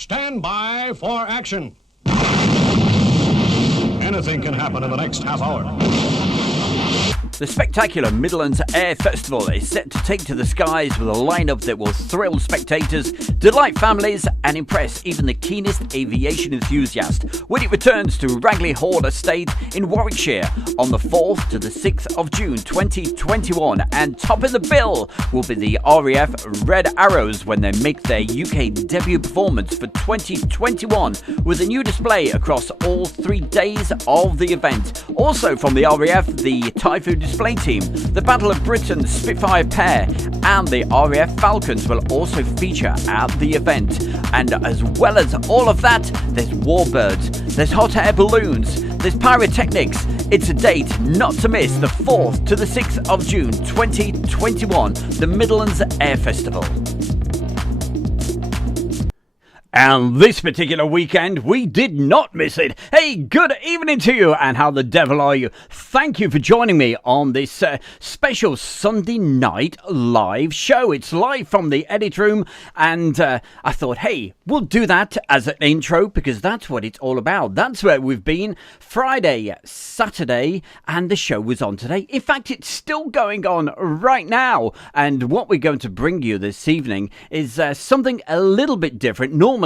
Stand by for action. Anything can happen in the next half hour. The spectacular Midlands Air Festival is set to take to the skies with a lineup that will thrill spectators, delight families and impress even the keenest aviation enthusiast when it returns to Ragley Hall Estate in Warwickshire on the 4th to the 6th of June 2021. And topping the bill will be the RAF Red Arrows when they make their UK debut performance for 2021 with a new display across all 3 days of the event. Also from the RAF, the Typhoon display team, the Battle of Britain Spitfire pair and the RAF Falcons will also feature at the event. And as well as all of that, there's Warbirds, there's hot air balloons, there's pyrotechnics. It's a date not to miss, the 4th to the 6th of June 2021, the Midlands Air Festival. And this particular weekend, we did not miss it. Hey, good evening to you, and how the devil are you? Thank you for joining me on this special Sunday night live show. It's live from the edit room, and I thought, hey, we'll do that as an intro, because that's what it's all about. That's where we've been Friday, Saturday, and the show was on today. In fact, it's still going on right now, and what we're going to bring you this evening is something a little bit different. Normally,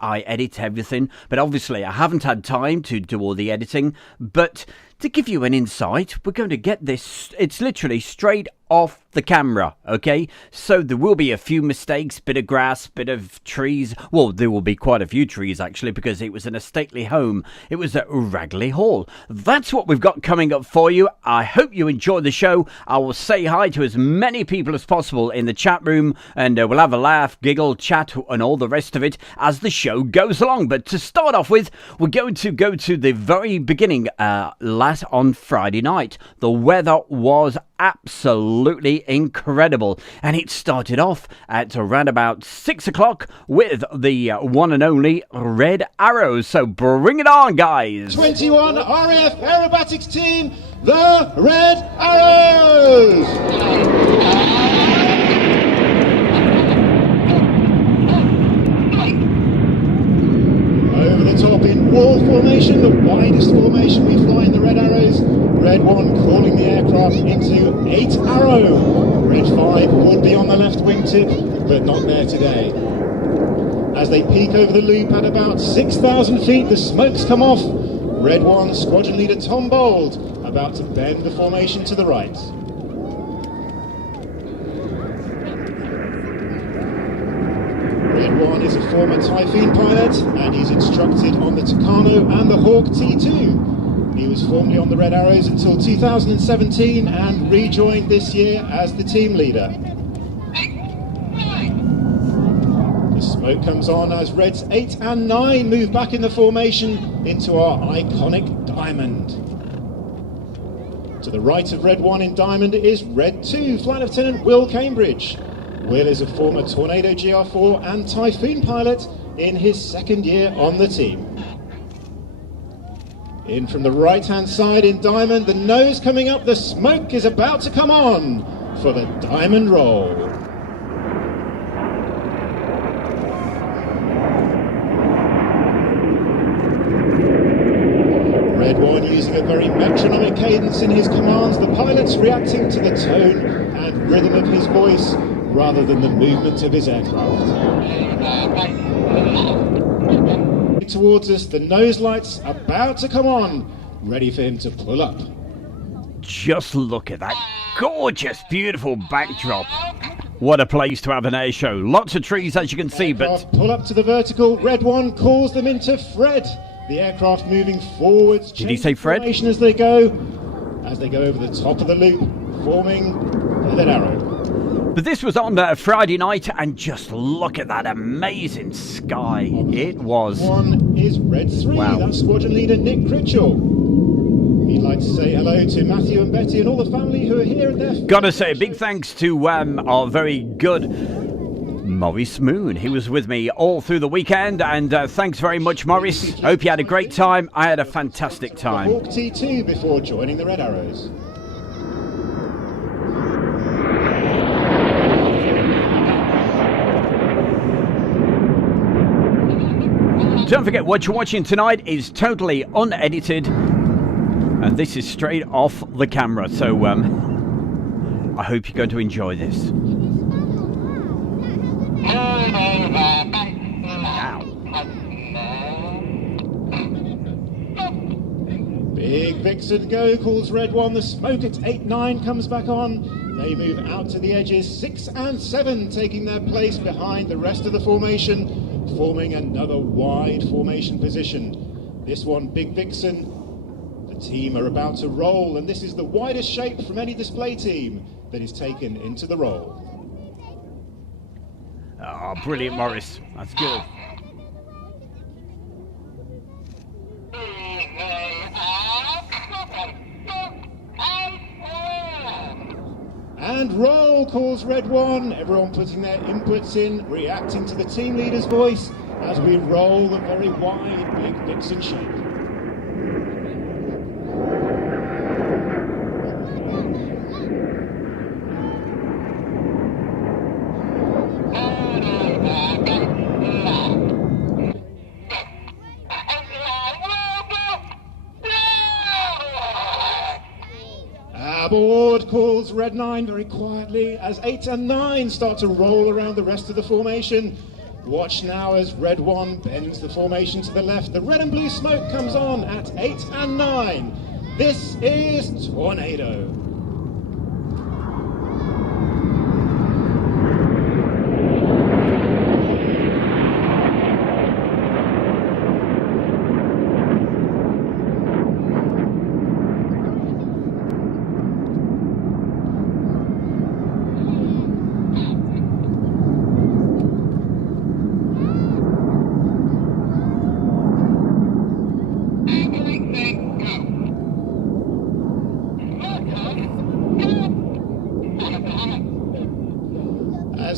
I edit everything, but obviously I haven't had time to do all the editing. But to give you an insight, we're going to get this, it's literally straight off the camera, okay? So there will be a few mistakes, bit of grass, bit of trees. Well, there will be quite a few trees, actually, because it was in a stately home. It was at Ragley Hall. That's what we've got coming up for you. I hope you enjoy the show. I will say hi to as many people as possible in the chat room, and we'll have a laugh, giggle, chat, and all the rest of it as the show goes along. But to start off with, we're going to go to the very beginning, last on Friday night. The weather was absolutely incredible, and it started off at around about 6 o'clock with the one and only Red Arrows. So bring it on, guys. 21 RAF Aerobatics team, the Red Arrows. Over the top in wall formation, the widest formation we fly in the Red Arrows. Red 1 calling the aircraft into 8 arrow. Red 5 would be on the left wingtip, but not there today. As they peak over the loop at about 6,000 feet, the smokes come off. Red 1 squadron leader Tom Bold about to bend the formation to the right. Red 1 is a former Typhoon pilot, and he's instructed on the Tucano and the Hawk T2. He was formerly on the Red Arrows until 2017 and rejoined this year as the team leader. The smoke comes on as Reds 8 and 9 move back in the formation into our iconic Diamond. To the right of Red 1 in Diamond is Red 2, Flight Lieutenant Will Cambridge. Will is a former Tornado GR4 and Typhoon pilot in his second year on the team. In from the right-hand side in Diamond, the nose coming up, the smoke is about to come on for the Diamond roll. Red 1 using a very metronomic cadence in his commands, the pilot's reacting to the tone and rhythm of his voice rather than the movement of his aircraft. Towards us, the nose lights about to come on, ready for him to pull up. Just look at that gorgeous, beautiful backdrop. What a place to have an air show. Lots of trees, as you can see, but pull up to the vertical. Red 1 calls them into Fred. The aircraft moving forwards. Did he say Fred? As they go over the top of the loop, forming the Red Arrow. But this was on Friday night, and just look at that amazing sky. It was. One is Red 3, wow. That's squadron leader Nick Critchell. He'd like to say hello to Matthew and Betty and all the family who are here at their... Gotta say a big thanks to our very good Maurice Moon. He was with me all through the weekend, and thanks very much, Maurice. Hope you had a great time. I had a fantastic time. Hawk T2 before joining the Red Arrows. don't forget, what you're watching tonight is totally unedited, and this is straight off the camera, so I hope you're going to enjoy this. Big Vixen go, calls Red 1. The smoke at 8-9 comes back on. They move out to the edges. 6 and 7 taking their place behind the rest of the formation, forming another wide formation position. This one, Big Vixen. The team are about to roll, and this is the widest shape from any display team that is taken into the roll. Oh, brilliant, Morris. That's good. And roll, calls Red 1. Everyone putting their inputs in, reacting to the team leader's voice as we roll the very wide Big Vixen shape. Aboard, calls Red 9 very quietly as 8 and 9 start to roll around the rest of the formation. Watch now as Red 1 bends the formation to the left. The red and blue smoke comes on at 8 and 9. This is Tornado.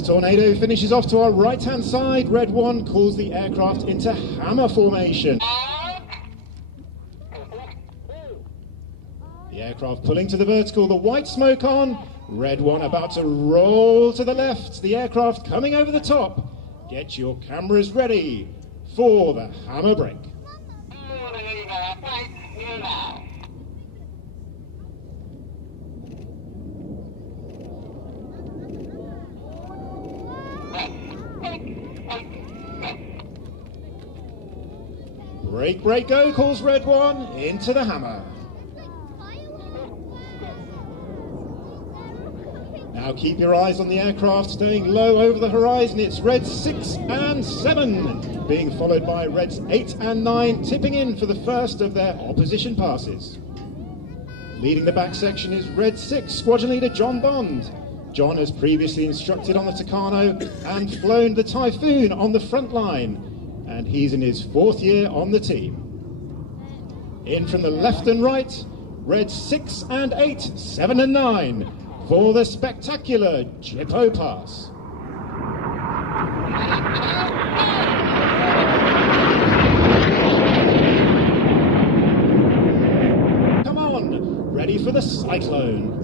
Tornado finishes off to our right-hand side. Red 1 calls the aircraft into hammer formation. The aircraft pulling to the vertical, the white smoke on. Red 1 about to roll to the left. The aircraft coming over the top. Get your cameras ready for the hammer break. Break, break, go, calls Red 1 into the hammer. Now keep your eyes on the aircraft, staying low over the horizon. It's Reds 6 and 7, being followed by Reds 8 and 9, tipping in for the first of their opposition passes. Leading the back section is Red 6 Squadron Leader John Bond. John has previously instructed on the Tucano and flown the Typhoon on the front line, and he's in his 4th year on the team. In from the left and right, Red 6 and 8, 7 and 9, for the spectacular Jippo Pass. Come on, ready for the Cyclone.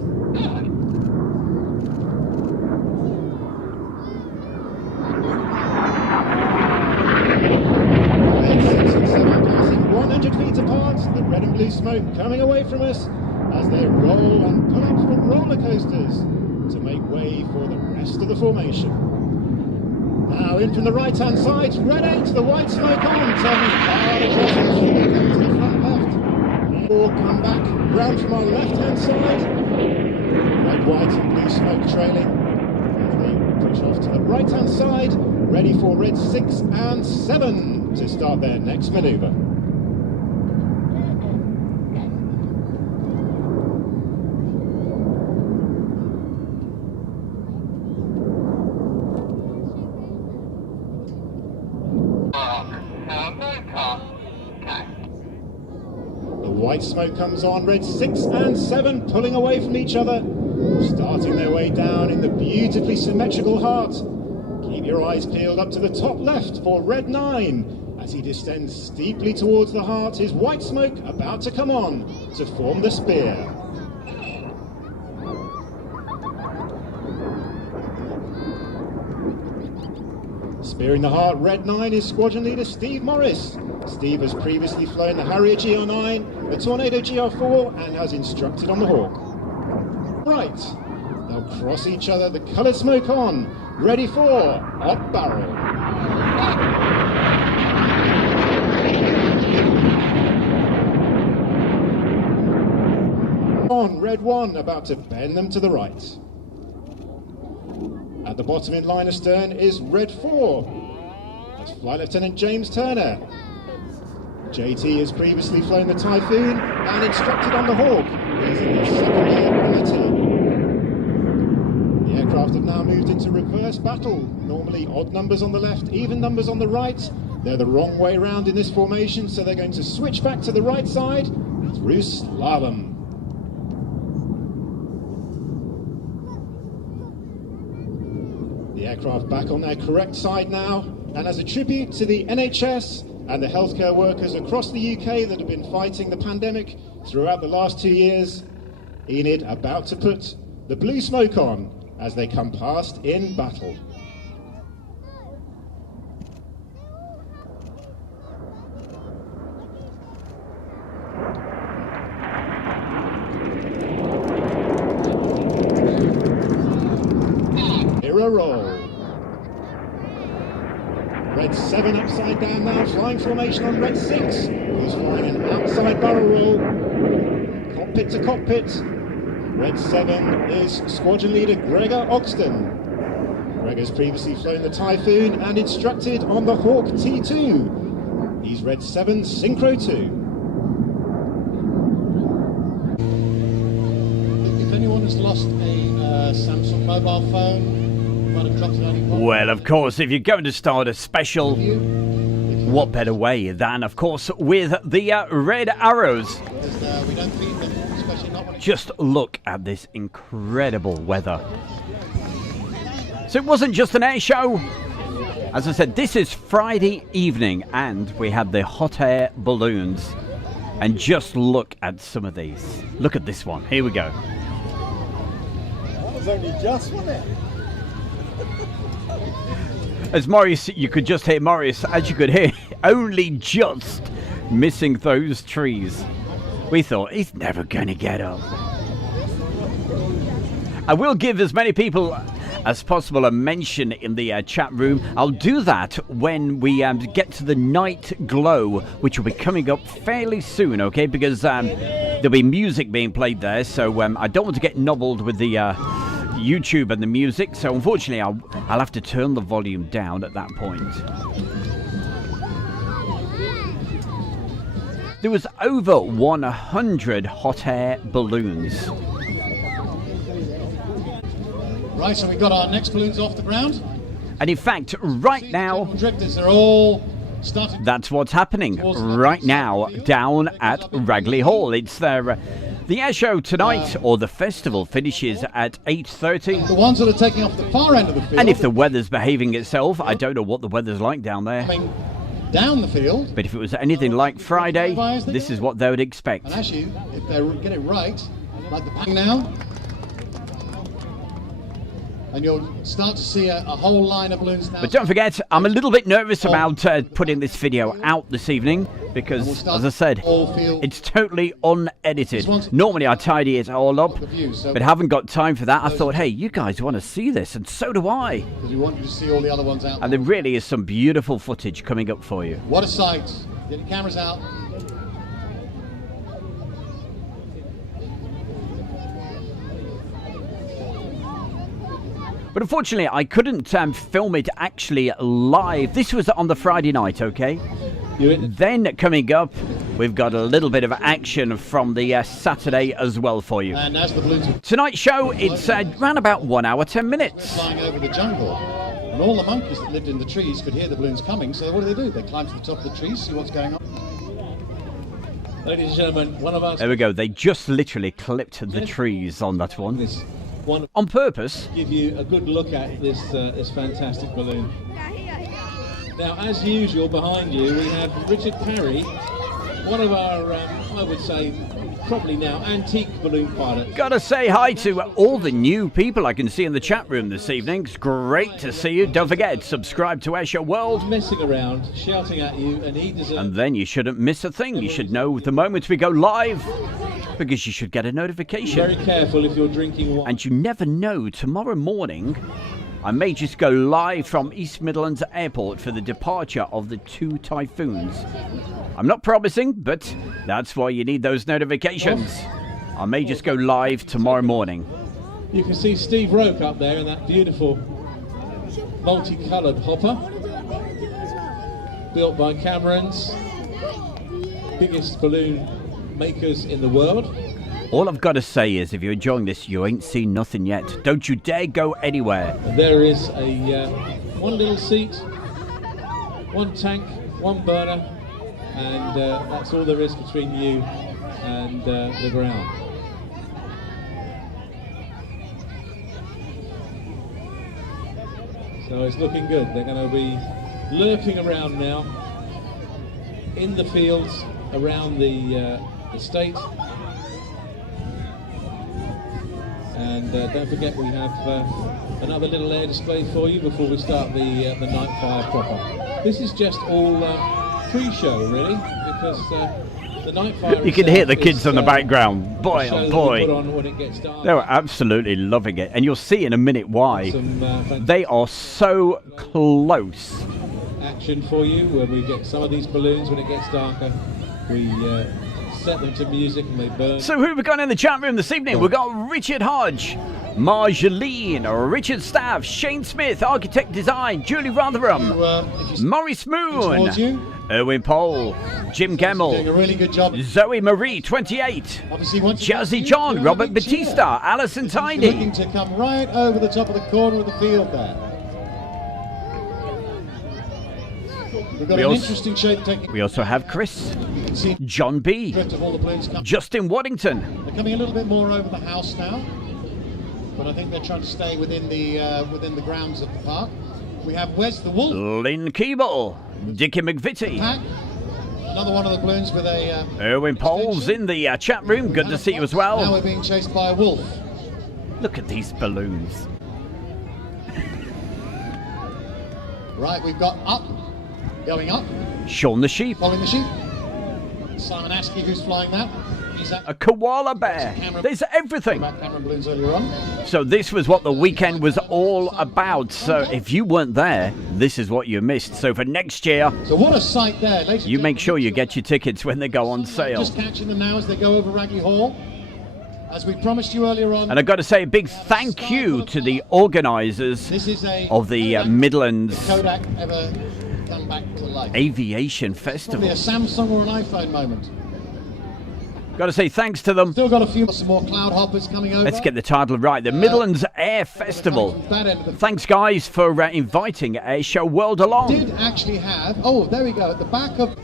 The red and blue smoke coming away from us as they roll and pull up from roller coasters to make way for the rest of the formation. Now in from the right hand side, Red 8, the white smoke on, turning hard across to the front left. Or come back round from our left hand side. Red, white and blue smoke trailing as they push off to the right hand side, ready for Red 6 and 7 to start their next manoeuvre. White smoke comes on, Red 6 and 7 pulling away from each other, starting their way down in the beautifully symmetrical heart. Keep your eyes peeled up to the top left for Red 9 as he descends steeply towards the heart, his white smoke about to come on to form the spear. Spearing the heart, Red 9 is squadron leader Steve Morris. Steve has previously flown the Harrier GR9, the Tornado GR4, and has instructed on the Hawk. Right, they'll cross each other, the coloured smoke on, ready for up barrel. On, Red 1, about to bend them to the right. At the bottom in line astern is Red 4. That's Flight Lieutenant James Turner. JT has previously flown the Typhoon and instructed on the Hawk. He's in the second year on the team. The aircraft have now moved into reverse battle. Normally odd numbers on the left, even numbers on the right. They're the wrong way around in this formation, so they're going to switch back to the right side through slalom. The aircraft back on their correct side now, and as a tribute to the NHS and the healthcare workers across the UK that have been fighting the pandemic throughout the last 2 years, Enid about to put the blue smoke on as they come past in battle. Mirror roll. Red 7 upside down now, flying formation on Red 6, who's flying an outside barrel roll, cockpit to cockpit. Red 7 is squadron leader Gregor Ogston. Gregor's previously flown the Typhoon and instructed on the Hawk T2. He's Red 7 Synchro 2. If anyone has lost a Samsung mobile phone, well, of course, if you're going to start a special, what better way than, of course, with the red arrows. Just look at this incredible weather. So it wasn't just an air show. As I said, this is Friday evening, and we had the hot air balloons. And just look at some of these. Look at this one. Here we go. That was only just, wasn't it? As Maurice, you could just hear Maurice, as you could hear, only just missing those trees. We thought, he's never going to get up. I will give as many people as possible a mention in the chat room. I'll do that when we get to the night glow, which will be coming up fairly soon, okay? Because there'll be music being played there, so I don't want to get nobbled with the YouTube and the music, so unfortunately I'll have to turn the volume down at that point. There was over 100 hot air balloons. Right, so we've got our next balloons off the ground. And in fact, right now, drifters are all starting. That's what's happening right now down at Ragley Hall. It's their the air show tonight, or the festival, finishes at 8:30. The ones that are taking off the far end of the field. And if the weather's behaving itself, I don't know what the weather's like down there. Down the field. But if it was anything like Friday, this is what they would expect. And actually, if they get it right, like the bang now, and you'll start to see a whole line of balloons now. But don't forget, I'm a little bit nervous about putting this video out this evening because, as I said, it's totally unedited. Normally I tidy it all up, but haven't got time for that. I thought, hey, you guys want to see this, and so do I. Because we want you to see all the other ones out. And there really is some beautiful footage coming up for you. What a sight. Get the cameras out. But unfortunately, I couldn't film it actually live. This was on the Friday night, okay? Then coming up, we've got a little bit of action from the Saturday as well for you. And as the balloons tonight's show, it's around about 1 hour, 10 minutes. Flying over the jungle. And all the monkeys that lived in the trees could hear the balloons coming, so what do? They climb to the top of the trees, see what's going on. Ladies and gentlemen, one of us. There we go. They just literally clipped the trees on that one. On purpose. Give you a good look at this this fantastic balloon. Now, as usual, behind you we have Richard Parry, one of our, I would say, probably now antique balloon pilot. Gotta say hi to all the new people I can see in the chat room this evening. It's great to see you. Don't forget, subscribe to Airshow World. Messing around, shouting at you, and he deserves... And then you shouldn't miss a thing. You should know the moment we go live, because you should get a notification. Very careful if you're drinking wine. And you never know, tomorrow morning I may just go live from East Midlands Airport for the departure of the 2 typhoons. I'm not promising, but that's why you need those notifications. I may just go live tomorrow morning. You can see Steve Roke up there in that beautiful multicoloured hopper. Built by Camerons, biggest balloon makers in the world. All I've got to say is, if you're enjoying this, you ain't seen nothing yet. Don't you dare go anywhere. And there is a one little seat, one tank, one burner, and that's all there is between you and the ground. So it's looking good. They're going to be lurking around now in the fields around the state. And don't forget, we have another little air display for you before we start the night fire proper. This is just all pre-show, really, because the night fire. You can hear the kids in the background. Boy, oh boy. Put on when it gets dark. They were absolutely loving it, and you'll see in a minute why. They are so close. Action for you when we get some of these balloons when it gets darker. We set them to music and they burn. So who have we got in the chat room this evening? We've got Richard Hodge, Marjolaine, Richard Staff, Shane Smith, Architect Design, Julie Rotherham, Maurice Moon, Erwin Pole, Jim Gemmell, Doing a really good job. Zoe Marie 28, Obviously, once you get Jazzy to John, you, Robert big cheer. Batista, Alison Tiny. Looking to come right over the top of the corner of the field there. We've got We an also- interesting shape taking. We also have Chris, You can see John B, drift of all the balloons coming. Justin Waddington, They're coming a little bit more over the house now, but I think they're trying to stay within the grounds of the park. We have Wes the Wolf Lynn Keeble, Dickie McVitie, pack. Another one of the balloons with a. Erwin Pole's in the chat room. Good to see you as Now well. we're being chased by a wolf. Look at these balloons. Right, we've got up, going up, Sean the Sheep, following the sheep. Simon Askey, who's flying that. He's at a koala bear. There's everything. about Cameron balloons earlier on. So this was what the weekend was all about. So if you weren't there, this is what you missed. So for next year, So what a sight there, ladies and you make gentlemen. sure you get your tickets when they go on sale. Just catching them now as they go over Ragley Hall. As we promised you earlier on. And I've got to say a big thank you to the organisers This is a of the Midlands Kodak ever come back to life. Aviation Probably Festival. a Samsung or an iPhone moment. Got to say thanks to them. Still got a few some more cloud hoppers coming over. Let's get the title right. The Midlands Air Festival. That end of the Thanks, guys, for inviting Airshow World along. did actually have. Oh, there we go. At the back of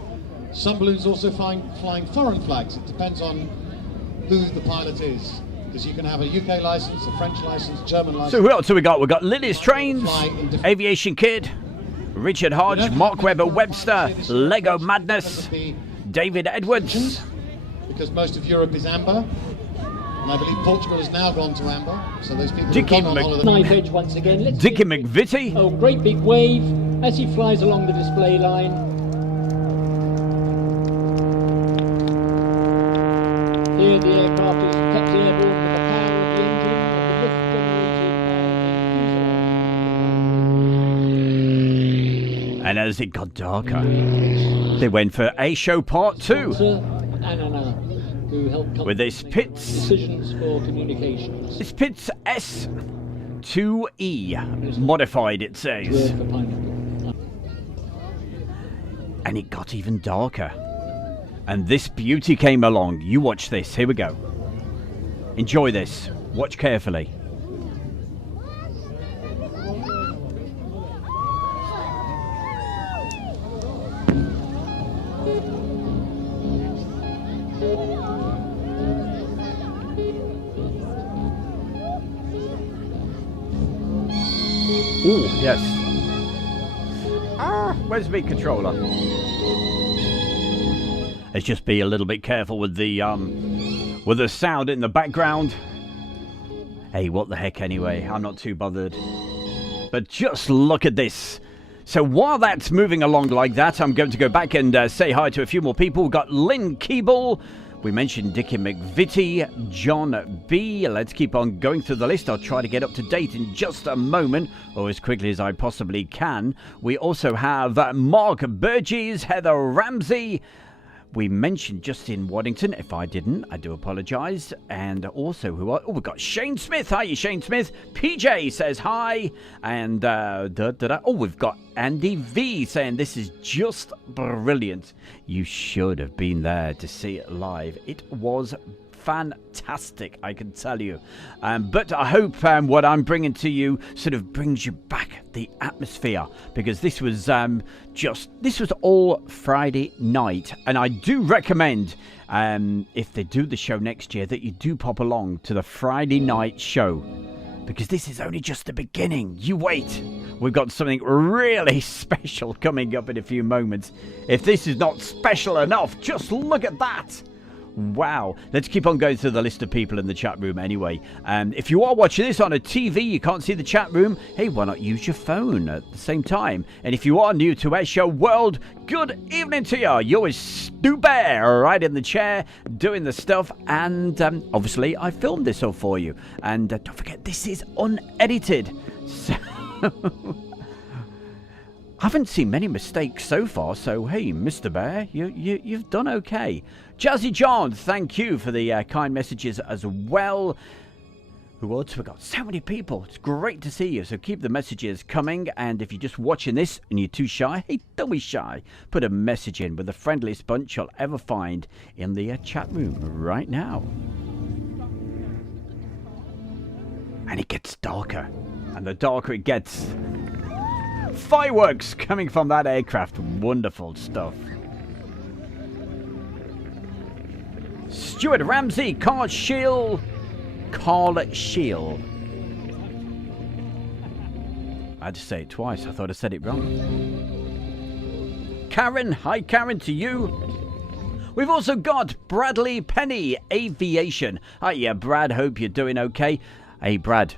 some balloons also flying foreign flags. It depends on who the pilot is, because you can have a UK license, a French license, German license. So who else have we got? We've got Lily's Trains, Fly in different- Aviation Kid, Richard Hodge, Mark Webber Webster, Lego Madness, David Edwards, because most of Europe is amber, and I believe Portugal has now gone to amber. So those people Dickie who've gone on holiday. Knife edge once again. Let's Dickie McVitie, Oh, great big wave as he flies along the display line. Here the aircraft is kept airborne with the power of the engine and the lift generated by the fuselage. and as it got darker, they went for Airshow Part 2 Sir Anana, who helped come with this Pitts, decisions for communications. this Pitts S2E modified, it says, Word for pineapple. and it got even darker. And this beauty came along. You watch this. Here we go. Enjoy this. Watch carefully. Ooh, yes. Where's the controller? Let's just be a little bit careful with the with the sound in the background. Hey, what the heck anyway, I'm not too bothered. But just look at this. So while that's moving along like that, I'm going to go back and say hi to a few more people. We've got Lynn Keeble. We mentioned Dickie McVitie, John B. Let's keep on going through the list. I'll try to get up to date in just a moment, or as quickly as I possibly can. We also have Mark Burgess, Heather Ramsey. We mentioned Justin Waddington. If I didn't, I do apologise. And also, we've got Shane Smith. Hi, Shane Smith. PJ says hi. And, we've got Andy V saying this is just brilliant. You should have been there to see it live. It was fantastic, I can tell you. But I hope what I'm bringing to you sort of brings you back the atmosphere, because this was all Friday night, and I do recommend if they do the show next year that you do pop along to the Friday night show, because this is only just the beginning. You wait. We've got something really special coming up in a few moments. If this is not special enough, just look at that. Wow. Let's keep on going through the list of people in the chat room anyway. If you are watching this on a TV, you can't see the chat room, hey, why not use your phone at the same time? And if you are new to Airshow World, good evening to you. You're with Stu Bear right in the chair doing the stuff, and obviously I filmed this all for you. And don't forget, this is unedited. So I haven't seen many mistakes so far, so hey, Mr. Bear, you've done okay. Jazzy John, thank you for the kind messages as well. Who else we got? So many people. It's great to see you, so keep the messages coming. And if you're just watching this and you're too shy, hey, don't be shy. Put a message in with the friendliest bunch you'll ever find in the chat room right now. And it gets darker. And the darker it gets, fireworks coming from that aircraft. Wonderful stuff. Stuart Ramsey, Carl Scheel. I had to say it twice. I thought I said it wrong. Karen, hi Karen to you. We've also got Bradley Penny, Aviation. Hi, yeah, Brad, hope you're doing okay. Hey, Brad,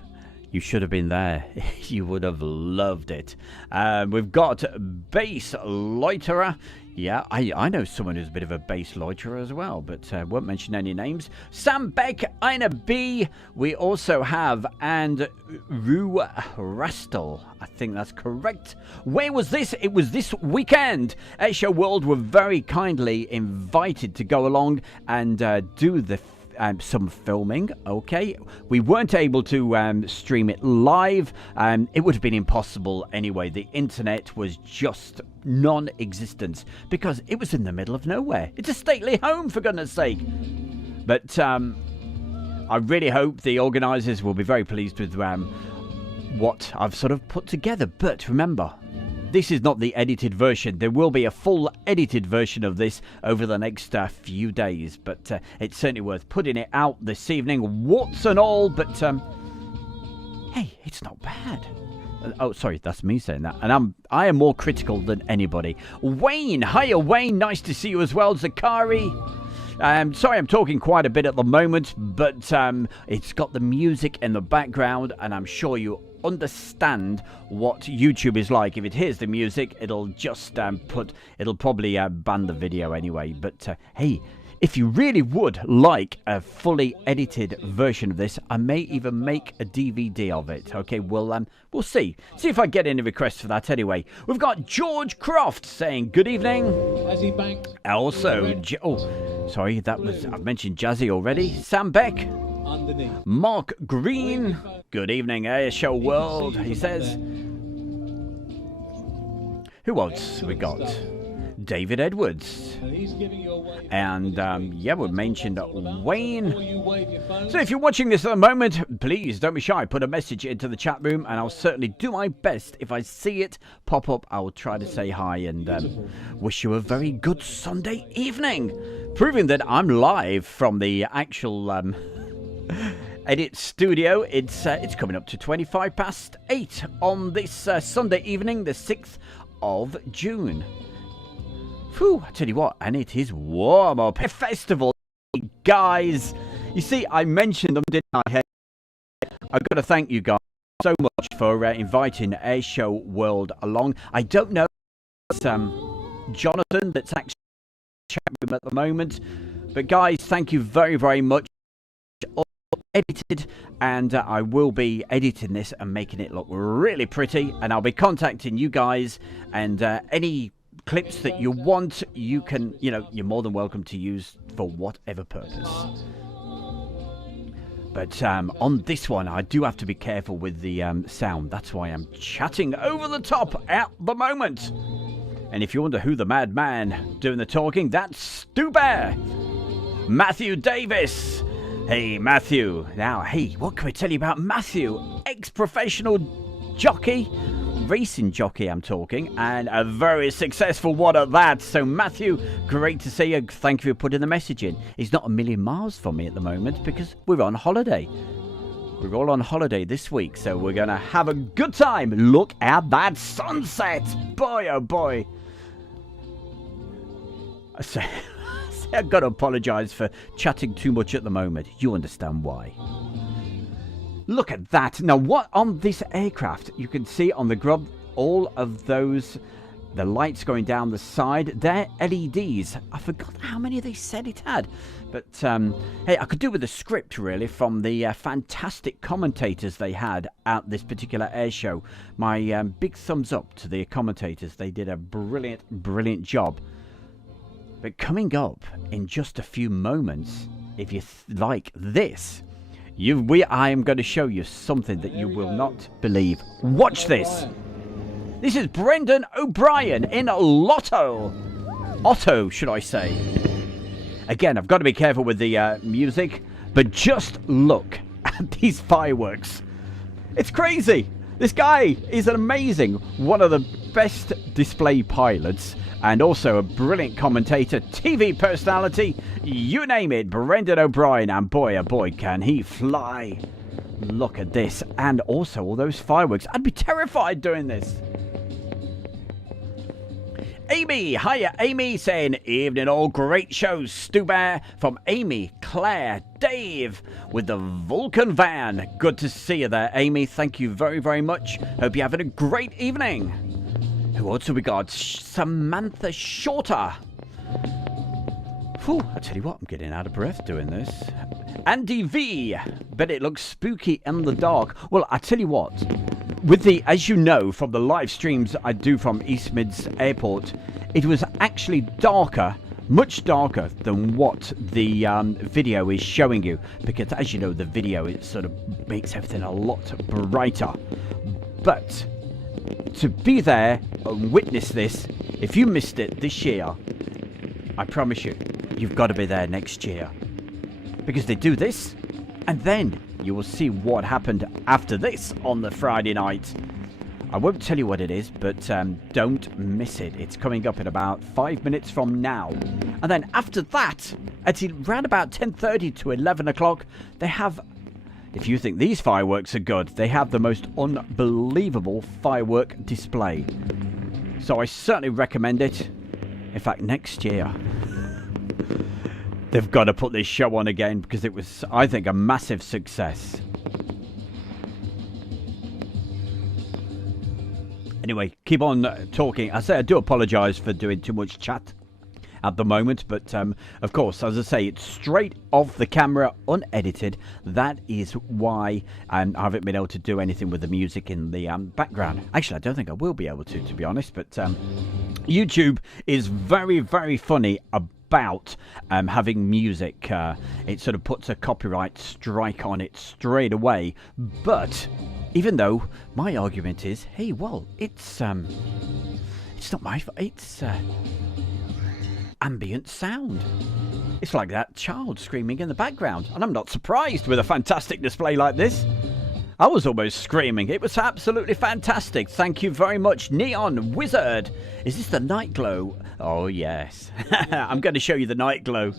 you should have been there. You would have loved it. We've got Base Loiterer. Yeah, I know someone who's a bit of a base loiterer as well, but won't mention any names. Sam Beck, Ina B. We also have, and Rue Rastel. I think that's correct. Where was this? It was this weekend. Airshow World were very kindly invited to go along and do the some filming. Okay, we weren't able to stream it live. It would have been impossible anyway. The internet was just non-existent because it was in the middle of nowhere. It's a stately home, for goodness sake. But I really hope the organisers will be very pleased with what I've sort of put together. But remember, this is not the edited version. There will be a full edited version of this over the next few days, but it's certainly worth putting it out this evening, warts and all. But hey, it's not bad. Oh, sorry, that's me saying that, and I am more critical than anybody. Wayne, hiya Wayne, nice to see you as well. Zakari. Sorry, I'm talking quite a bit at the moment, but it's got the music in the background, and I'm sure you understand what YouTube is like. If it hears the music, it'll just it'll probably ban the video anyway. But hey, if you really would like a fully edited version of this, I may even make a DVD of it. Okay, we'll see if I get any requests for that. Anyway, we've got George Croft saying good evening. Jazzy Bank. Also, sorry, that was, I've mentioned Jazzy already. Sam Beck. Underneath. Mark Green. Good evening, Airshow World. He says. Who else we got? David Edwards. And yeah, we mentioned Wayne. So if you're watching this at the moment, please don't be shy. Put a message into the chat room, and I'll certainly do my best. If I see it pop up, I will try to say hi and wish you a very good Sunday evening. Proving that I'm live from the actual edit studio. It's coming up to 8:25 on this Sunday evening, the 6th of June. Whew, I tell you what, and it is warm up. Festival, guys, You see, I mentioned them, didn't I? Hey, I've got to thank you guys so much for inviting Airshow World along. I don't know if it's Jonathan that's actually chatting with him at the moment, but guys, thank you very, very much. All edited, and I will be editing this and making it look really pretty, and I'll be contacting you guys, and any clips that you want, you can, you're more than welcome to use for whatever purpose. But on this one, I do have to be careful with the sound. That's why I'm chatting over the top at the moment. And if you wonder who the madman doing the talking, that's Stu Bear, Matthew Davis. Hey, Matthew. Now, hey, what can we tell you about Matthew? Ex-professional jockey, racing jockey I'm talking, and a very successful one at that. So, Matthew, great to see you. Thank you for putting the message in. He's not a million miles from me at the moment because we're on holiday. We're all on holiday this week, so we're going to have a good time. Look at that sunset. Boy, oh boy. I've got to apologise for chatting too much at the moment. You understand why. Look at that. Now, what on this aircraft, you can see on the grub, all of those, the lights going down the side, they're LEDs. I forgot how many they said it had. But, hey, I could do with a script, really, from the fantastic commentators they had at this particular air show. My big thumbs up to the commentators. They did a brilliant, brilliant job. But coming up in just a few moments, if you like this, I am going to show you something that you will not believe. Watch this. This is Brendan O'Brien in Lotto. Otto, should I say. Again, I've got to be careful with the music, but just look at these fireworks. It's crazy. This guy is amazing. One of the best display pilots and also a brilliant commentator, TV personality, you name it, Brendan O'Brien, and boy, oh boy, can he fly. Look at this, and also all those fireworks. I'd be terrified doing this. Amy, hiya Amy, saying, evening all, great shows, Stu Bear, from Amy, Claire, Dave, with the Vulcan van. Good to see you there, Amy, thank you very, very much. Hope you're having a great evening. Who also we got? Samantha Shorter. Whew, I tell you what, I'm getting out of breath doing this. Andy V. Bet it looks spooky in the dark. Well, I tell you what, with the, as you know, from the live streams I do from East Mids Airport, it was actually darker, much darker than what the video is showing you. Because as you know, the video, it sort of makes everything a lot brighter. But to be there and witness this, if you missed it this year, I promise you, you've got to be there next year. Because they do this, and then you will see what happened after this on the Friday night. I won't tell you what it is, but don't miss it. It's coming up in about 5 minutes from now. And then after that, at around about 10:30 to 11 o'clock, they have, if you think these fireworks are good, they have the most unbelievable firework display. So I certainly recommend it. In fact, next year, they've got to put this show on again because it was, I think, a massive success. Anyway, keep on talking. I say I do apologise for doing too much chat at the moment, but of course, as I say, it's straight off the camera, unedited. That is why I haven't been able to do anything with the music in the background. Actually, I don't think I will be able to be honest, but YouTube is very, very funny about having music. It sort of puts a copyright strike on it straight away. But even though my argument is, hey, well, it's not my fault. It's ambient sound. It's like that child screaming in the background, and I'm not surprised with a fantastic display like this. I was almost screaming. It was absolutely fantastic. Thank you very much, Neon Wizard. Is this the night glow? Oh yes. I'm going to show you the night glow.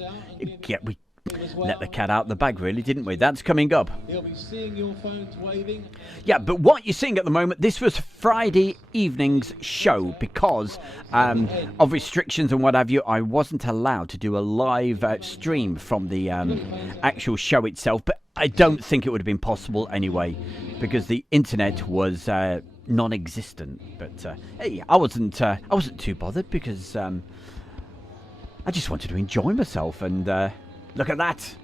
as well. let the cat out the bag, really, didn't we? That's coming up. He'll be seeing your phones waving. Yeah, but what you're seeing at the moment, this was Friday evening's show because of restrictions and what have you. I wasn't allowed to do a live stream from the actual show itself, but I don't think it would have been possible anyway because the internet was non-existent. But hey, I wasn't too bothered because I just wanted to enjoy myself, and look at that.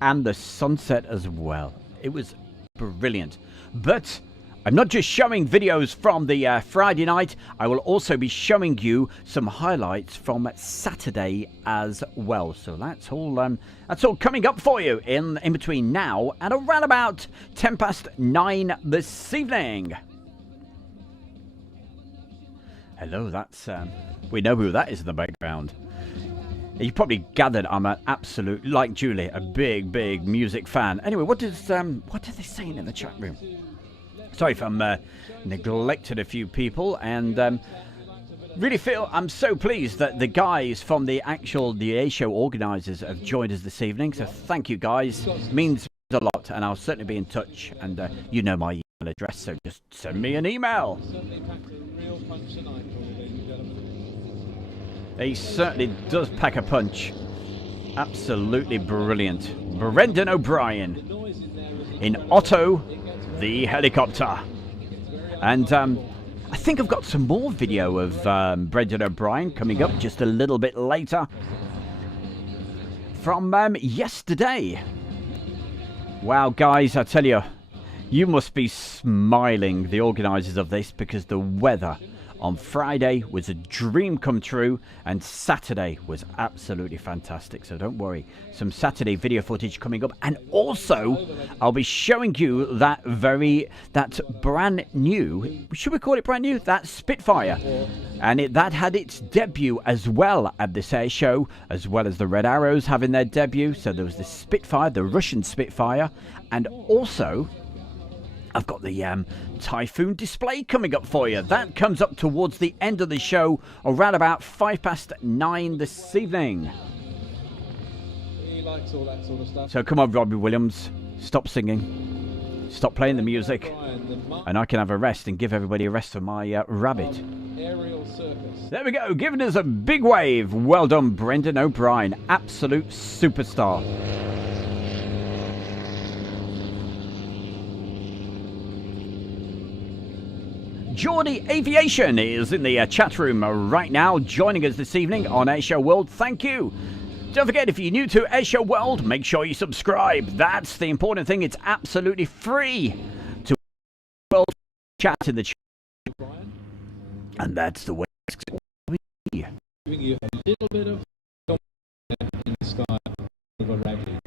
And the sunset as well. It was brilliant. But I'm not just showing videos from the Friday night. I will also be showing you some highlights from Saturday as well. So that's all coming up for you in between now and around about 9:10 this evening. Hello, that's we know who that is in the background. You probably gathered I'm an absolute, like Julie, a big music fan. Anyway, what are they saying in the chat room? Sorry if I'm neglected a few people, and really feel I'm so pleased that the guys from the Airshow organisers have joined us this evening. So thank you, guys. It means a lot, and I'll certainly be in touch. And you know my email address, so just send me an email. He certainly does pack a punch. Absolutely brilliant. Brendan O'Brien in Otto the helicopter. And I think I've got some more video of Brendan O'Brien coming up just a little bit later from yesterday. Wow, guys, I tell you, you must be smiling, the organisers of this, because the weather on Friday was a dream come true, and Saturday was absolutely fantastic. So don't worry, some Saturday video footage coming up, and also I'll be showing you that brand new, should we call it brand new? That Spitfire, and that had its debut as well at this air show, as well as the Red Arrows having their debut. So there was the Spitfire, the Russian Spitfire, and also I've got the Typhoon display coming up for you. That comes up towards the end of the show, around about 9:05 this evening. He likes all that sort of stuff. So come on, Robbie Williams, stop singing, stop playing the music, and I can have a rest and give everybody a rest for my rabbit. Aerial circus. There we go, giving us a big wave. Well done, Brendan O'Brien, absolute superstar. Geordie Aviation is in the chat room right now, joining us this evening on Airshow World. Thank you. Don't forget, if you're new to Airshow World, make sure you subscribe. That's the important thing. It's absolutely free to world chat in the chat. And that's the way it's going to be. Giving you a little bit of in the sky over Ragley.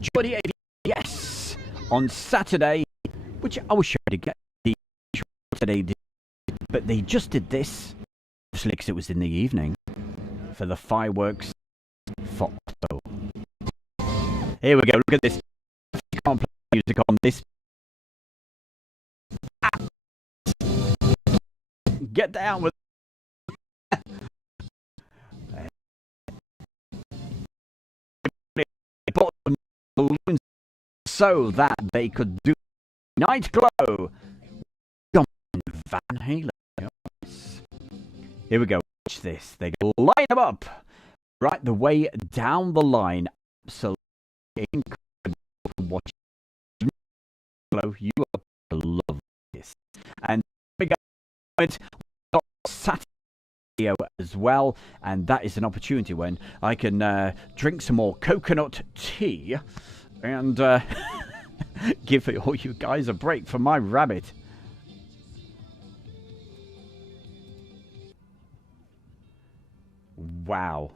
Geordie Aviation, yes, on Saturday, which I was sure to get the today, but they just did this, obviously because it was in the evening, for the fireworks for Otto. Here we go, look at this. You can't play music on this. Get down with balloons so that they could do night glow. Van Halen. Yes. Here we go. Watch this. They line them up right the way down the line. Absolutely incredible to watch. You are love this. And we got Saturday as well, and that is an opportunity when I can drink some more coconut tea and give all you guys a break for my rabbit. Wow.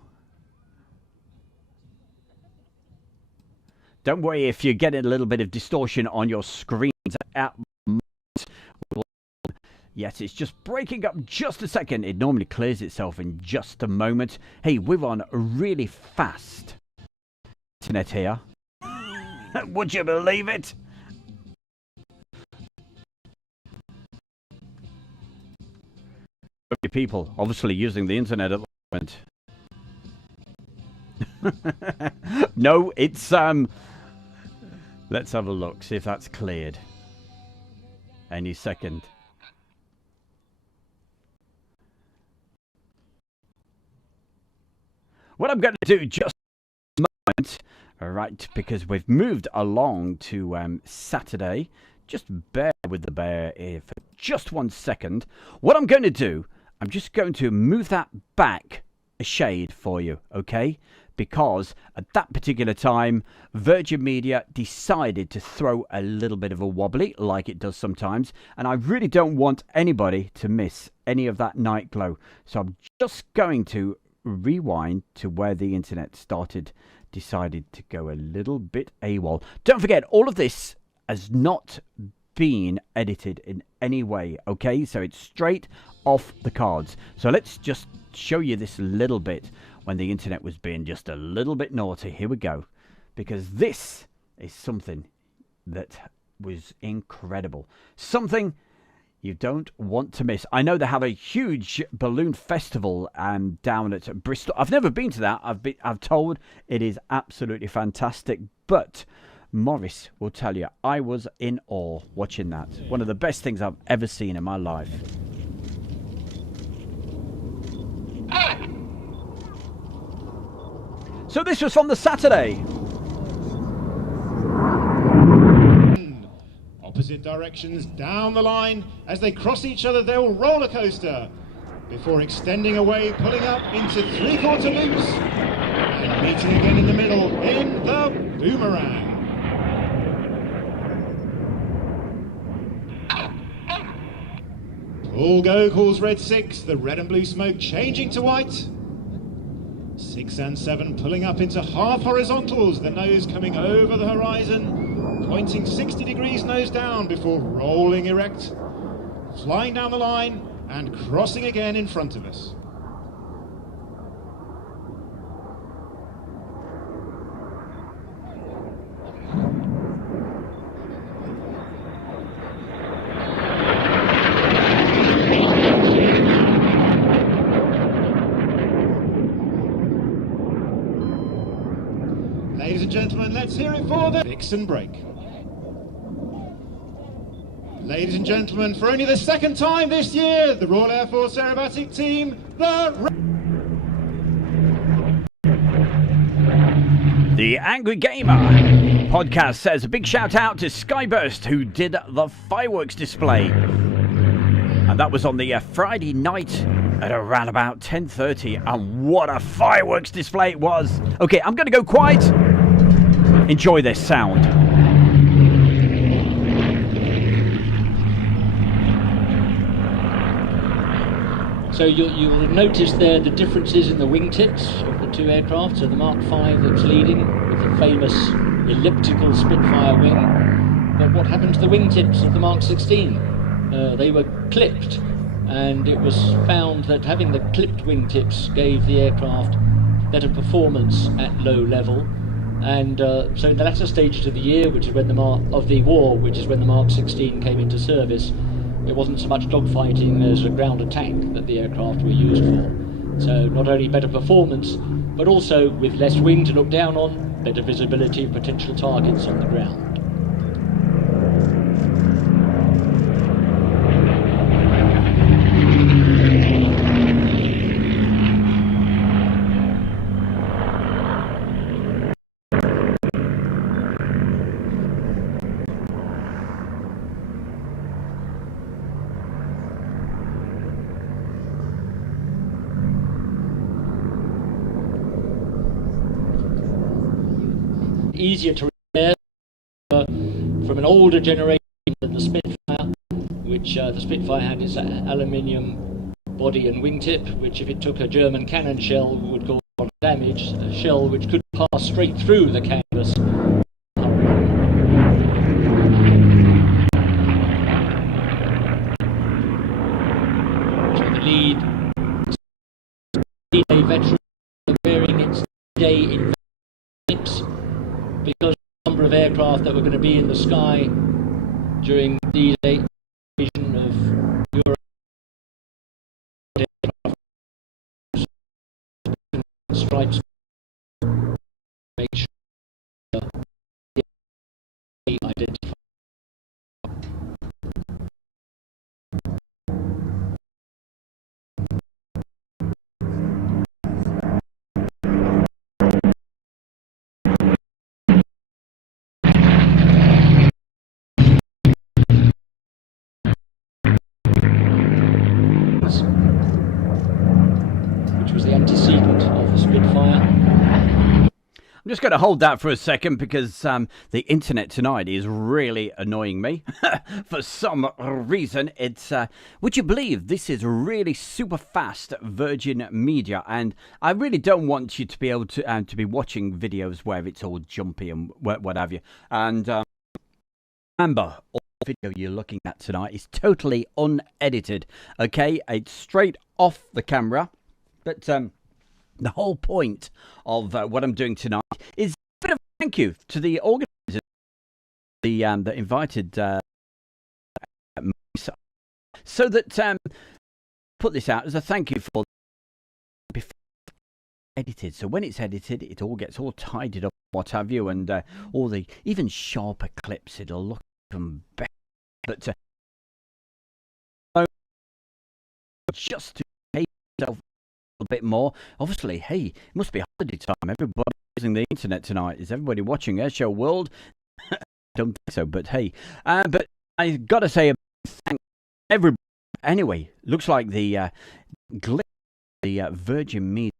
Don't worry if you're getting a little bit of distortion on your screens at the moment. Yes, it's just breaking up just a second. It normally clears itself in just a moment. Hey, we're on really fast internet here. Would you believe it? many people obviously using the internet at the moment. No, it's let's have a look, see if that's cleared. Any second. What I'm going to do just a moment, right, because we've moved along to Saturday. Just bear with the bear here for just 1 second. What I'm going to do, I'm just going to move that back a shade for you, okay? Because at that particular time, Virgin Media decided to throw a little bit of a wobbly, like it does sometimes, and I really don't want anybody to miss any of that night glow. So I'm just going to rewind to where the internet decided to go a little bit AWOL. Don't forget, all of this has not been edited in any way, okay? So it's straight off the cards. So let's just show you this little bit when the internet was being just a little bit naughty. Here we go. Because this is something that was incredible. Something you don't want to miss. I know they have a huge balloon festival down at Bristol. I've never been to that. I've told it is absolutely fantastic. But Morris will tell you, I was in awe watching that. One of the best things I've ever seen in my life. So this was from the Saturday. Opposite directions down the line. As they cross each other, they'll roller coaster before extending away, pulling up into three-quarter loops and meeting again in the middle in the boomerang. All go calls red 6, the red and blue smoke changing to white. 6 and 7 pulling up into half horizontals, the nose coming over the horizon, pointing 60 degrees nose down before rolling erect, flying down the line and crossing again in front of us. Ladies and gentlemen, let's hear it for the Vixen break. Ladies and gentlemen, for only the second time this year, the Royal Air Force Aerobatic Team, The Angry Gamer podcast says a big shout out to Skyburst who did the fireworks display. And that was on the Friday night at around about 10:30, and what a fireworks display it was. Okay, I'm going to go quiet. Enjoy this sound. So you'll notice there the differences in the wingtips of the two aircraft. So the Mark V that's leading with the famous elliptical Spitfire wing. But what happened to the wingtips of the Mark 16? They were clipped, and it was found that having the clipped wingtips gave the aircraft better performance at low level. And so in the latter stages of the year, which is when the Mark 16 came into service, it wasn't so much dogfighting as a ground attack that the aircraft were used for. So not only better performance, but also with less wing to look down on, better visibility of potential targets on the ground. Easier to repair from an older generation than the Spitfire, which the Spitfire had its aluminium body and wingtip, which if it took a German cannon shell would cause a lot of damage, a shell which could pass straight through the canvas. So the lead D-Day veteran wearing its D-Day in tips, because the number of aircraft that were going to be in the sky during D-Day invasion of Europe make sure they identify. Which was the antecedent of the Spitfire. I'm just going to hold that for a second because the internet tonight is really annoying me. For some reason, it's... would you believe this is really super fast Virgin Media? And I really don't want you to be able to be watching videos where it's all jumpy and what have you. And remember, all the video you're looking at tonight is totally unedited. Okay, it's straight off the camera. But the whole point of what I'm doing tonight is a bit of a thank you to the organisers, that invited so that put this out as a thank you for before edited. So when it's edited, it all gets all tidied up, what have you, and all the even sharper clips. It'll look even better. But just to pay yourself a bit more. Obviously, hey, it must be holiday time. Everybody using the internet tonight. Is everybody watching Airshow World? Don't think so, but hey. But I got to say, thank everybody. Anyway, looks like the Virgin Media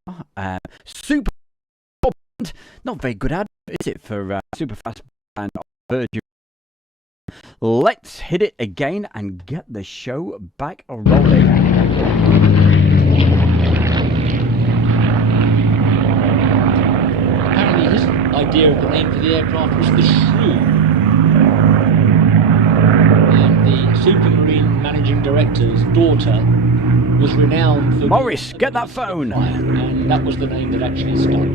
super not very good ad, is it, for super fast and Virgin? Let's hit it again and get the show back rolling. His idea of the name for the aircraft was the Shrew. And the Supermarine Managing Director's daughter was renowned for... Morris, get that phone! And that was the name that actually stuck.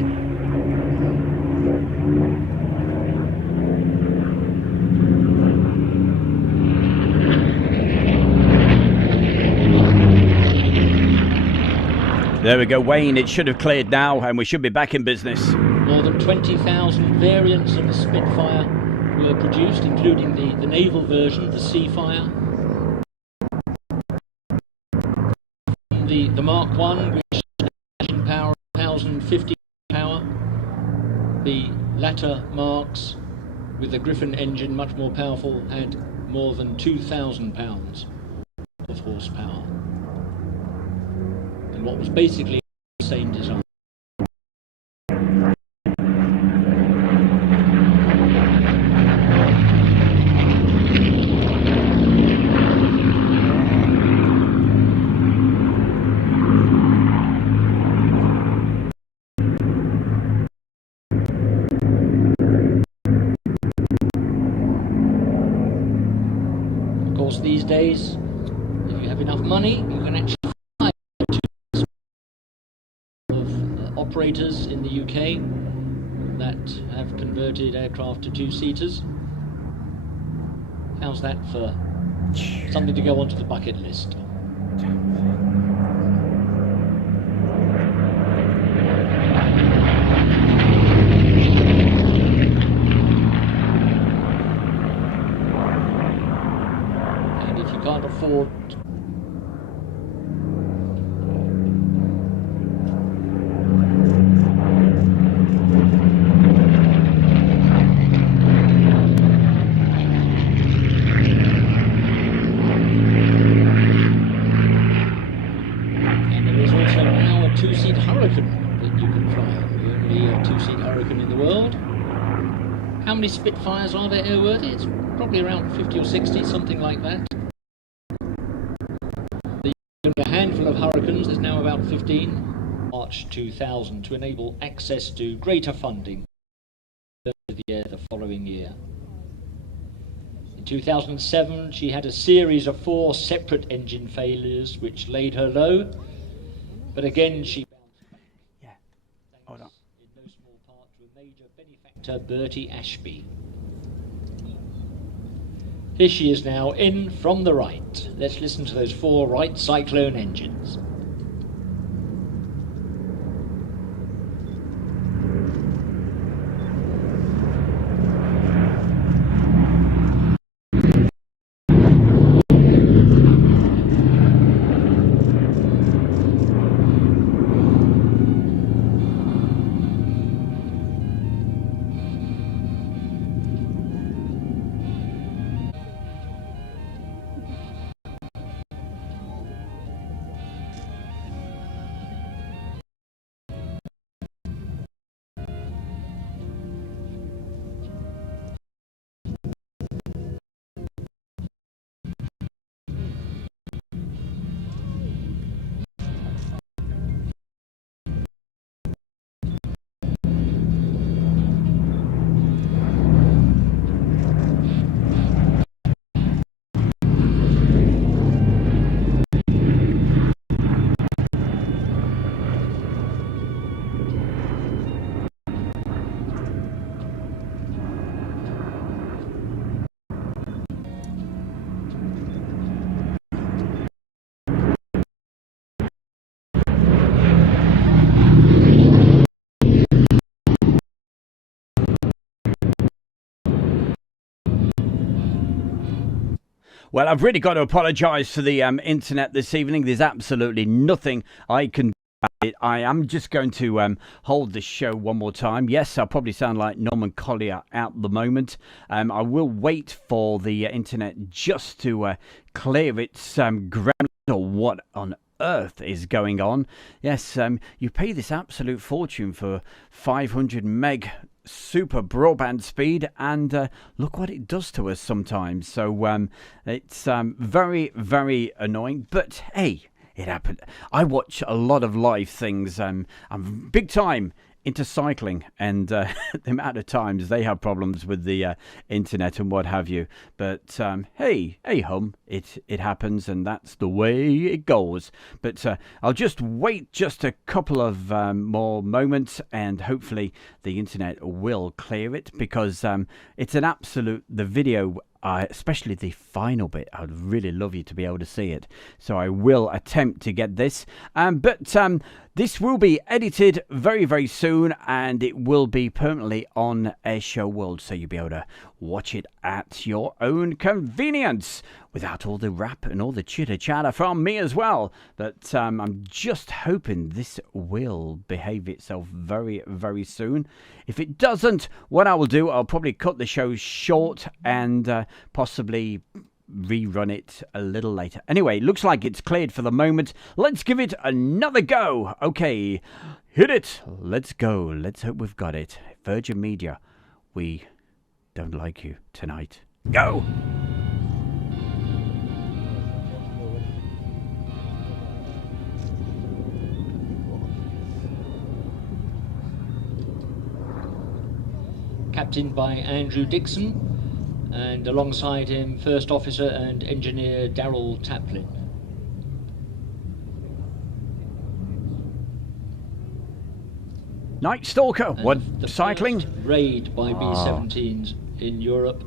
There we go, Wayne. It should have cleared now, and we should be back in business. More than 20,000 variants of the Spitfire were produced, including the naval version, the Seafire. The Mark I, which had power 1,050 power. The latter Marks, with the Griffin engine, much more powerful, had more than 2,000 pounds of horsepower. And what was basically the same design. Of course, these days, if you have enough money, you can actually fly operators in the UK that have converted aircraft to two-seaters. How's that for something to go onto the bucket list? And if you can't afford two-seat Hurricane that you can fly. The only two-seat Hurricane in the world. How many Spitfires are there airworthy? It's probably around 50 or 60, something like that. There's only a handful of Hurricanes, there's now about 15. March 2000 to enable access to greater funding the following year. In 2007, she had a series of 4 separate engine failures which laid her low. But again, she bounced back. Yeah. Hold on. In no small part to a major benefactor, Bertie Ashby. Here she is now, in from the right. Let's listen to those 4 Wright Cyclone engines. Well, I've really got to apologise for the internet this evening. There's absolutely nothing I can do about it. I am just going to hold this show one more time. Yes, I'll probably sound like Norman Collier at the moment. I will wait for the internet just to clear its ground, or what on earth is going on. Yes, you pay this absolute fortune for 500 meg super broadband speed, and look what it does to us sometimes. So it's very, very annoying, but hey, it happened. I watch a lot of live things. I'm big time into cycling, and the amount of times they have problems with the internet and what have you. But hey hum, it happens, and that's the way it goes. But I'll just wait just a couple of more moments, and hopefully the internet will clear it, because it's an absolute, the video, especially the final bit, I'd really love you to be able to see it. So I will attempt to get this. But this will be edited very, very soon, and it will be permanently on Airshow World, so you'll be able to watch it at your own convenience without all the rap and all the chitter-chatter from me as well. But I'm just hoping this will behave itself very, very soon. If it doesn't, what I will do, I'll probably cut the show short and possibly rerun it a little later. Anyway, looks like it's cleared for the moment. Let's give it another go. Okay, hit it. Let's go. Let's hope we've got it. Virgin Media, we don't like you tonight. Go. Captained by Andrew Dixon, and alongside him First Officer and Engineer Darrell Taplin. Night Stalker, And what, the cycling? first raid by B-17s in Europe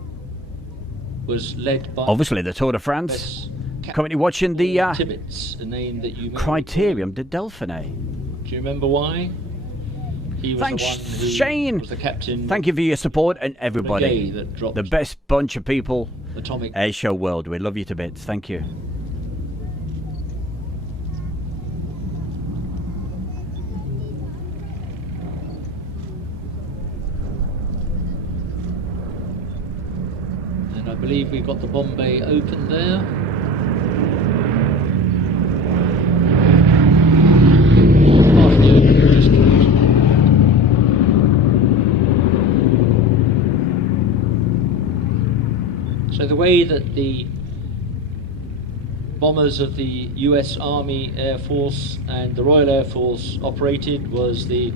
was led by Obviously the Tour de France. Currently watching the Tibbets, a name that you Criterium de Delphine. Do you remember why? He was Thanks, the one who Shane. was the captain. Thank you for your support, and everybody. That dropped The best bunch of people. atomic. Airshow World, we love you to bits. Thank you. And I believe we've got the Bombay open there. Partially open, just closed. So the way that the bombers of the US Army, Air Force and the Royal Air Force operated was the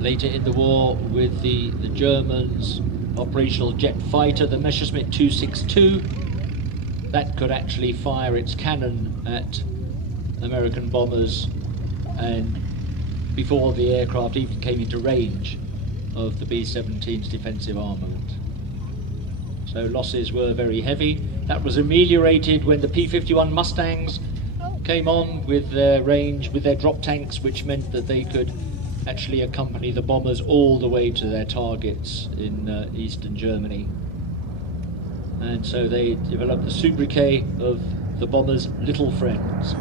later in the war with the Germans operational jet fighter, the Messerschmitt 262, that could actually fire its cannon at American bombers, and before the aircraft even came into range of the B-17's defensive armament. So losses were very heavy. That was ameliorated when the P-51 Mustangs came on with their range, with their drop tanks, which meant that they could actually accompany the bombers all the way to their targets in eastern Germany. And so they developed the sobriquet of the bombers' little friends.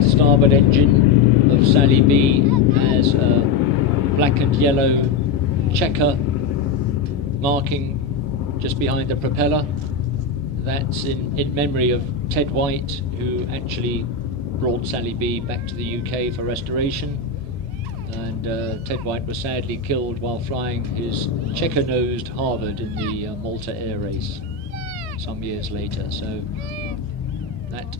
Starboard engine of Sally B has a black and yellow checker marking just behind the propeller. That's in memory of Ted White, who actually brought Sally B back to the UK for restoration. And Ted White was sadly killed while flying his checker-nosed Harvard in the Malta Air Race some years later. So that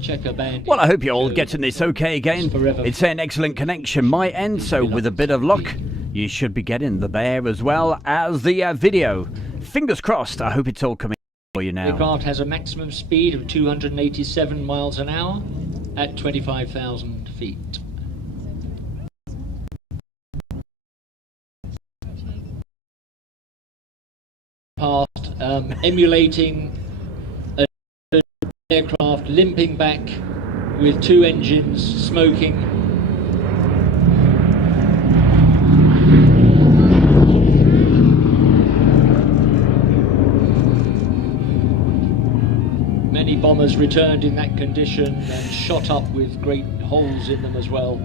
checker band. Well, I hope you're all getting this okay again. It's an excellent connection my end, so with a bit of luck, you should be getting the bear as well as the video. Fingers crossed, I hope it's all coming for you now. The aircraft has a maximum speed of 287 miles an hour at 25,000 feet. emulating an aircraft limping back with 2 engines smoking. Many bombers returned in that condition and shot up with great holes in them as well.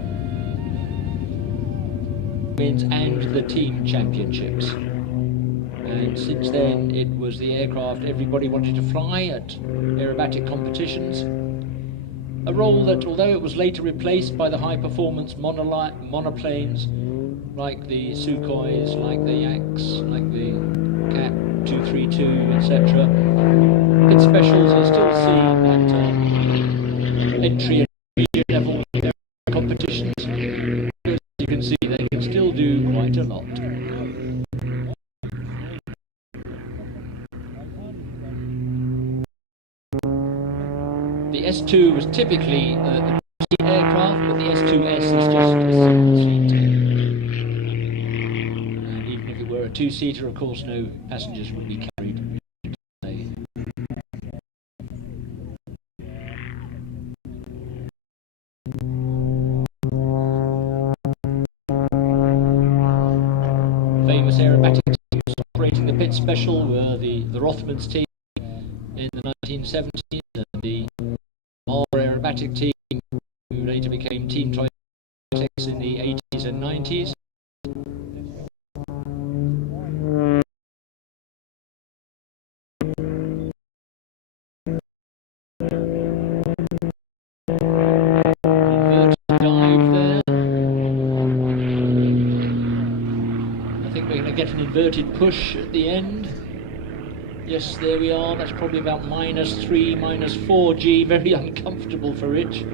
And the team championships. And since then it was the aircraft everybody wanted to fly at aerobatic competitions. A role that, although it was later replaced by the high-performance monoplanes like the Sukhois, like the Yaks, like the Cap 232, etc., pit specials are still seen at entry and intermediate level competitions. As you can see, they can still do quite a lot. The S2 was typically the aircraft, but the S2S is just a single seat. And even if it were a 2-seater, of course, no passengers would be carried. Famous aerobatics teams operating the pit special were the Rothmans team in the 1970s and the Mar aerobatic team, who later became Team Toyex in the 80s and 90s. Inverted dive there. I think we're going to get an inverted push at the end. Yes, there we are. That's probably about -3, -4 G. Very uncomfortable for Rich.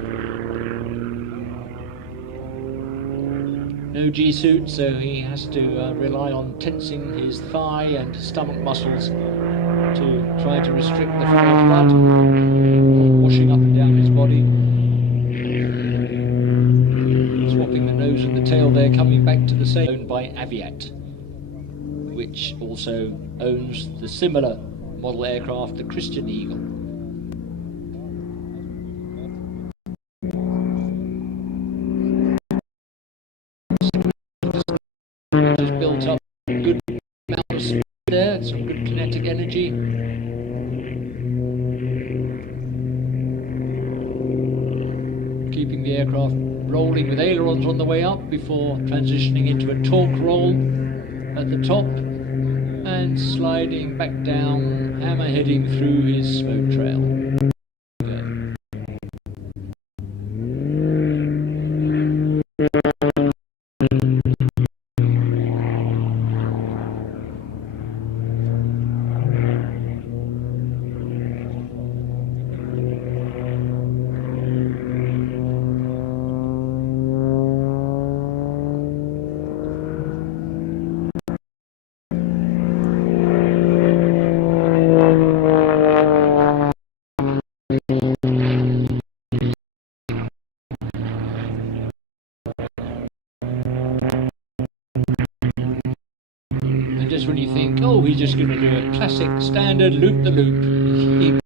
No G suit, so he has to rely on tensing his thigh and stomach muscles to try to restrict the flow of blood from washing up and down his body. Swapping the nose and the tail there, coming back to the same, owned by Aviat, which also owns the similar model aircraft, the Christian Eagle. Has built up a good amount of speed there, some good kinetic energy. Keeping the aircraft rolling with ailerons on the way up before transitioning into a torque roll at the top and sliding back down, hammer-heading through his smoke trail. Just when you think, oh, he's just going to do a classic standard loop-the-loop.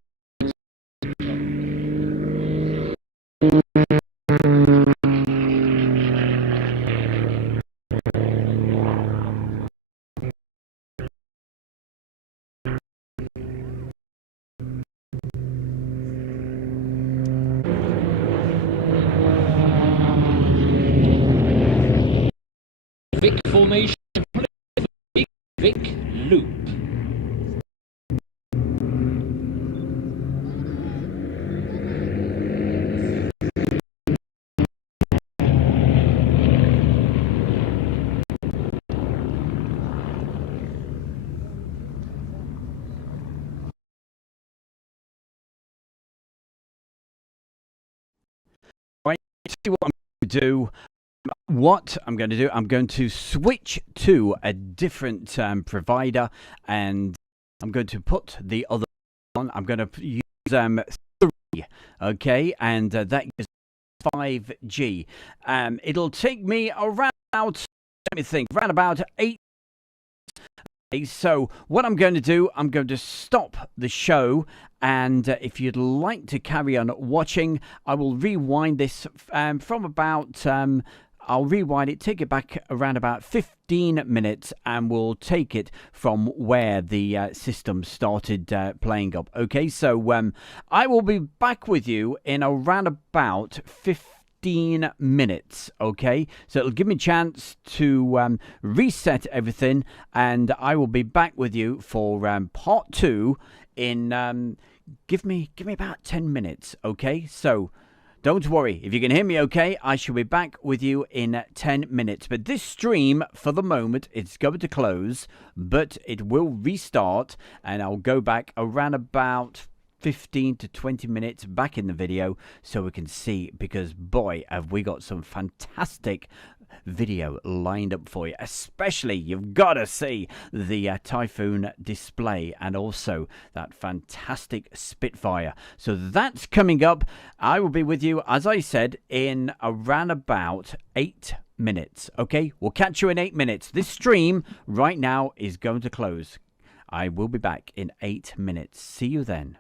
Vic formation. Vic loop. Right, see what I'm going to do. I'm going to switch to a different provider, and I'm going to put the other on. I'm going to use 3, okay, and that is 5G. It'll take me around about 8 So what I'm going to do, I'm going to stop the show, and if you'd like to carry on watching, I will rewind this from about I'll rewind it, take it back around about 15 minutes, and we'll take it from where the system started playing up. Okay, so I will be back with you in around about 15 minutes. Okay, so it'll give me a chance to reset everything, and I will be back with you for part 2 in give me about 10 minutes. Okay, so don't worry, if you can hear me okay, I shall be back with you in 10 minutes. But this stream, for the moment, it's going to close, but it will restart, and I'll go back around about 15 to 20 minutes back in the video so we can see, because boy, have we got some fantastic video lined up for you. Especially, you've got to see the Typhoon display and also that fantastic Spitfire. So that's coming up. I will be with you, as I said, in around about 8 minutes. Okay, we'll catch you in 8 minutes. This stream right now is going to close. I will be back in 8 minutes. See you then.